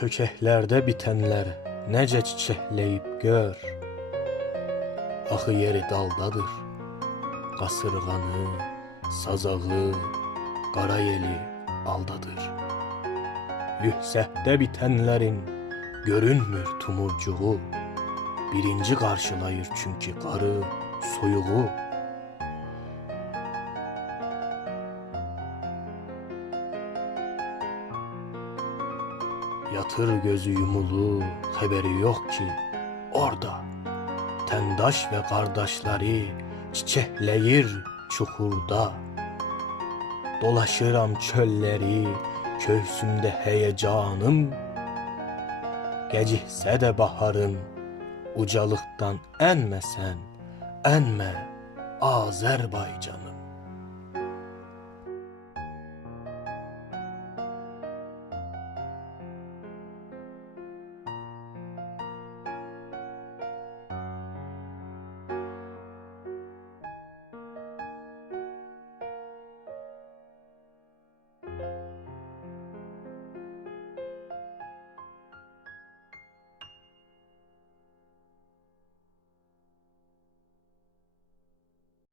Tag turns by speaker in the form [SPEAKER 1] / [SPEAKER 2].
[SPEAKER 1] Çökeklerde bitenler nece çiçekleyip gör. Axı yeri daldadır. Kasırganı, sazağı, qara yeli aldadır. Yüksəkdə bitənlərin görünmür tumurcuğu. Birinci qarşılayır çünki qarı, soyuğu. Yatır gözü yumulu, xəbəri yox ki, orada təndaş və qardaşları çiçəkləyir çuxurda. Dolaşıram çölləri, köksümdə həyəcanım. Geciksə də baharım, ucalıqdan ənməsən, ənmə Azərbaycanım.